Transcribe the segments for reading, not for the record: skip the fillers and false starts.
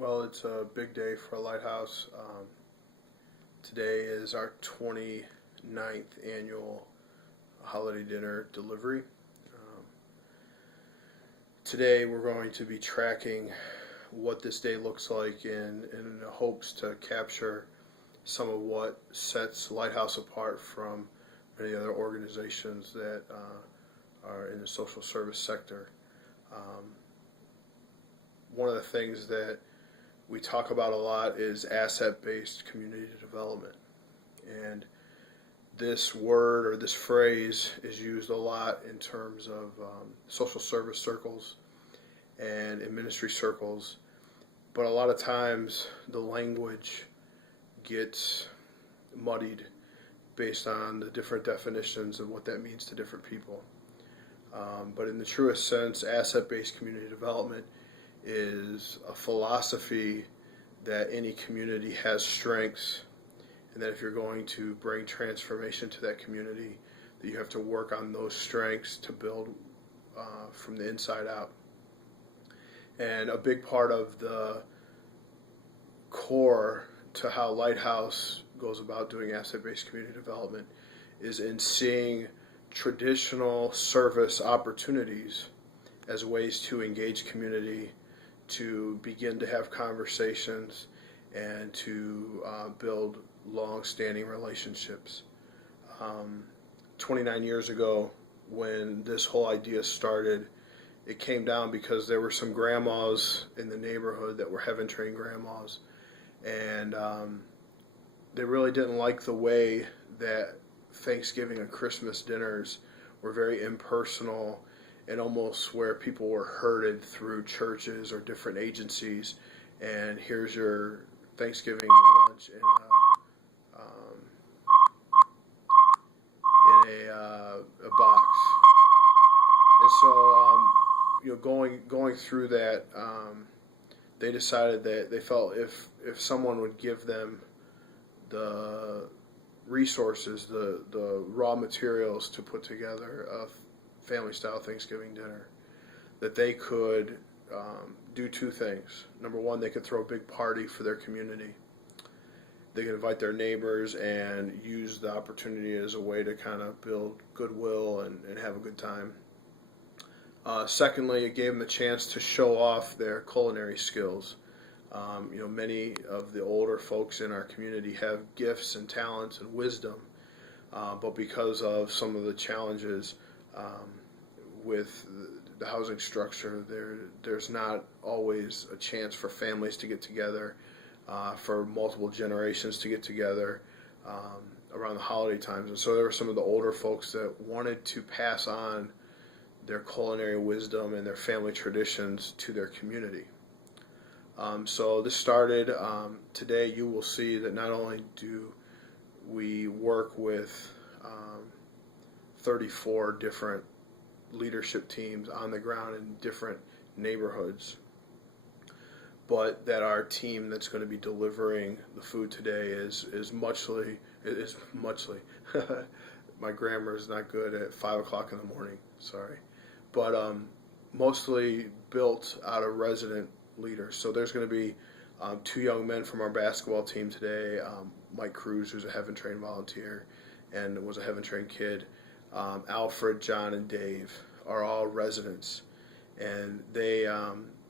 Well, it's a big day for Lighthouse. Today is our 29th annual holiday dinner delivery. Um, Today we're going to be tracking what this day looks like in hopes to capture some of what sets Lighthouse apart from many other organizations that are in the social service sector. Um, One of the things that we talk about a lot is asset-based community development. And this word or this phrase is used a lot in terms of social service circles and in ministry circles. But a lot of times the language gets muddied based on the different definitions of what that means to different people. But in the truest sense, asset-based community development is a philosophy that any community has strengths, and that if you're going to bring transformation to that community, that you have to work on those strengths to build from the inside out. And a big part of the core to how Lighthouse goes about doing asset-based community development is in seeing traditional service opportunities as ways to engage community, to begin to have conversations, and to build long-standing relationships. 29 years ago, when this whole idea started, it came down because there were some grandmas in the neighborhood that were heaven-trained grandmas, and they really didn't like the way that Thanksgiving and Christmas dinners were very impersonal and almost where people were herded through churches or different agencies. And here's your Thanksgiving lunch in a box. And so, going through that, they decided that they felt if someone would give them the resources, the raw materials to put together a family-style Thanksgiving dinner, that they could do two things. Number one, they could throw a big party for their community. They could invite their neighbors and use the opportunity as a way to kind of build goodwill and have a good time. Secondly, it gave them the chance to show off their culinary skills. Many of the older folks in our community have gifts and talents and wisdom, but because of some of the challenges with the housing structure, there's not always a chance for families to get together, for multiple generations to get together around the holiday times. And so there were some of the older folks that wanted to pass on their culinary wisdom and their family traditions to their community. So this started. Today you will see that not only do we work with 34 different leadership teams on the ground in different neighborhoods, but that our team that's going to be delivering the food today is muchly. My grammar is not good at 5 o'clock in the morning. Sorry, but mostly built out of resident leaders. So there's going to be two young men from our basketball team today. Mike Cruz, who's a heaven-trained volunteer and was a heaven-trained kid. Alfred, John, and Dave are all residents, and they,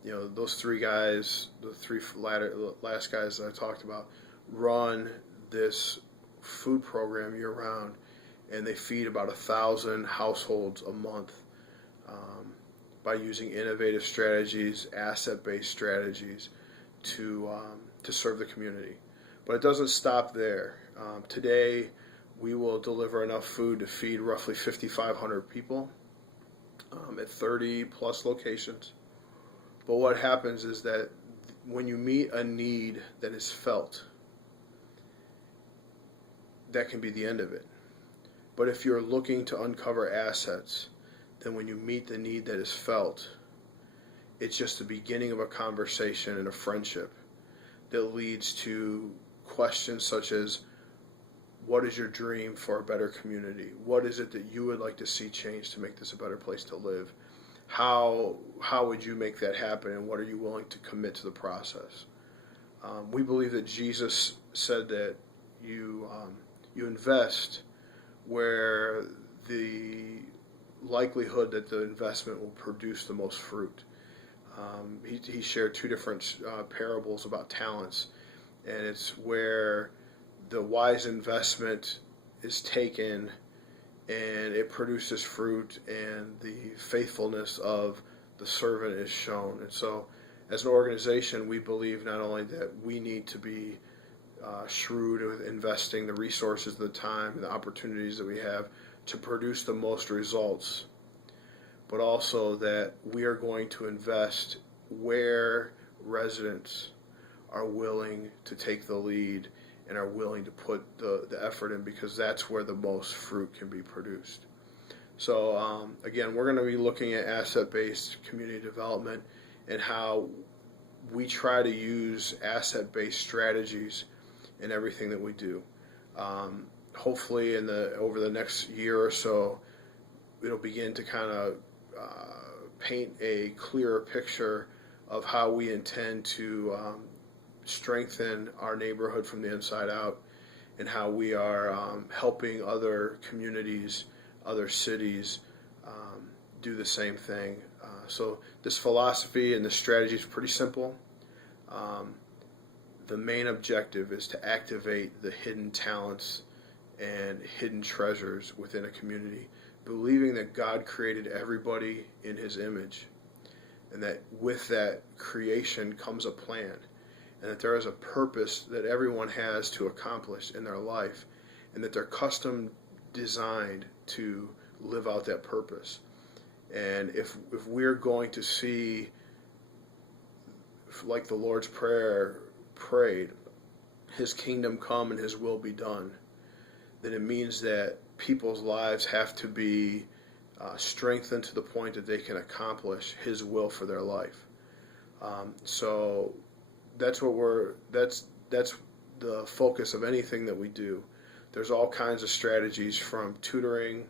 those three guys, the last guys that I talked about, run this food program year-round, and they feed about 1,000 households a month by using innovative strategies, asset-based strategies to serve the community. But it doesn't stop there. Today, we will deliver enough food to feed roughly 5,500 people at 30 plus locations. But what happens is that when you meet a need that is felt, that can be the end of it. But if you're looking to uncover assets, then when you meet the need that is felt, it's just the beginning of a conversation and a friendship that leads to questions such as, what is your dream for a better community? What is it that you would like to see change to make this a better place to live? How would you make that happen, and what are you willing to commit to the process? We believe that Jesus said that you invest where the likelihood that the investment will produce the most fruit. He shared two different parables about talents, and it's where the wise investment is taken and it produces fruit, and the faithfulness of the servant is shown. And so, as an organization, we believe not only that we need to be shrewd with investing the resources, the time, and the opportunities that we have to produce the most results, but also that we are going to invest where residents are willing to take the lead and are willing to put the effort in, because that's where the most fruit can be produced. So again, we're going to be looking at asset-based community development and how we try to use asset-based strategies in everything that we do. Hopefully over the next year or so, it'll begin to kind of paint a clearer picture of how we intend to strengthen our neighborhood from the inside out, and how we are helping other communities, other cities do the same thing. So this philosophy and this strategy is pretty simple. The main objective is to activate the hidden talents and hidden treasures within a community, believing that God created everybody in His image, and that with that creation comes a plan, and that there is a purpose that everyone has to accomplish in their life, and that they're custom designed to live out that purpose. And if we're going to see, like the Lord's Prayer prayed, His kingdom come and His will be done, then it means that people's lives have to be strengthened to the point that they can accomplish His will for their life. So that's the focus of anything that we do. There's all kinds of strategies, from tutoring,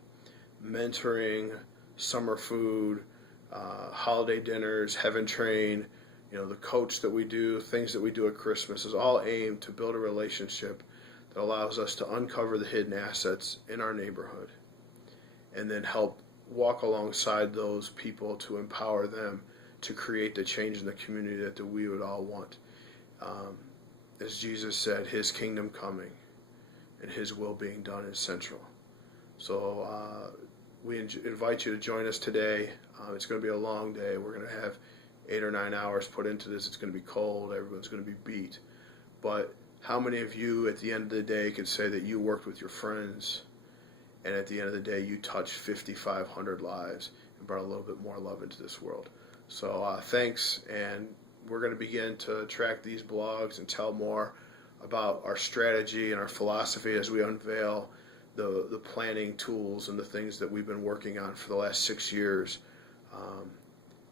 mentoring, summer food, holiday dinners, Heaven Train, the coach that we do, things that we do at Christmas, is all aimed to build a relationship that allows us to uncover the hidden assets in our neighborhood, and then help walk alongside those people to empower them to create the change in the community that we would all want. As Jesus said, His kingdom coming and His will being done is central. So we invite you to join us today. It's going to be a long day. We're going to have 8 or 9 hours put into this. It's going to be cold. Everyone's going to be beat. But how many of you at the end of the day could say that you worked with your friends, and at the end of the day you touched 5,500 lives and brought a little bit more love into this world? So thanks, and we're going to begin to track these blogs and tell more about our strategy and our philosophy as we unveil the planning tools and the things that we've been working on for the last 6 years,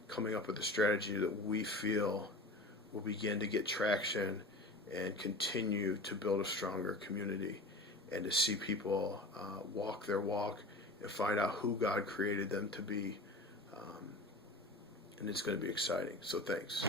coming up with a strategy that we feel will begin to get traction and continue to build a stronger community, and to see people walk their walk and find out who God created them to be. And it's going to be exciting. So thanks.